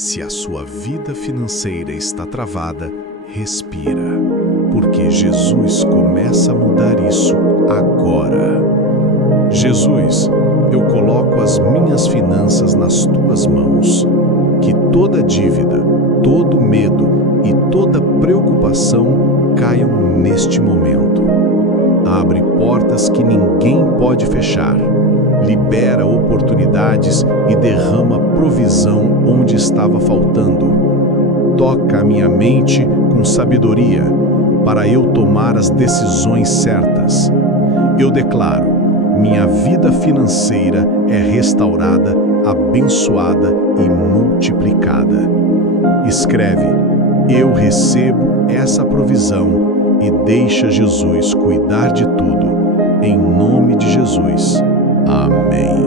Se a sua vida financeira está travada, respira, porque Jesus começa a mudar isso agora. Jesus, eu coloco as minhas finanças nas tuas mãos. Que toda dívida, todo medo e toda preocupação caiam neste momento. Abre portas que ninguém pode fechar. Libera oportunidades e derrama provisão onde estava faltando. Toca a minha mente com sabedoria para eu tomar as decisões certas. Eu declaro, minha vida financeira é restaurada, abençoada e multiplicada. Escreve, eu recebo essa provisão e deixa Jesus cuidar de tudo. Em nome de Jesus. Amém.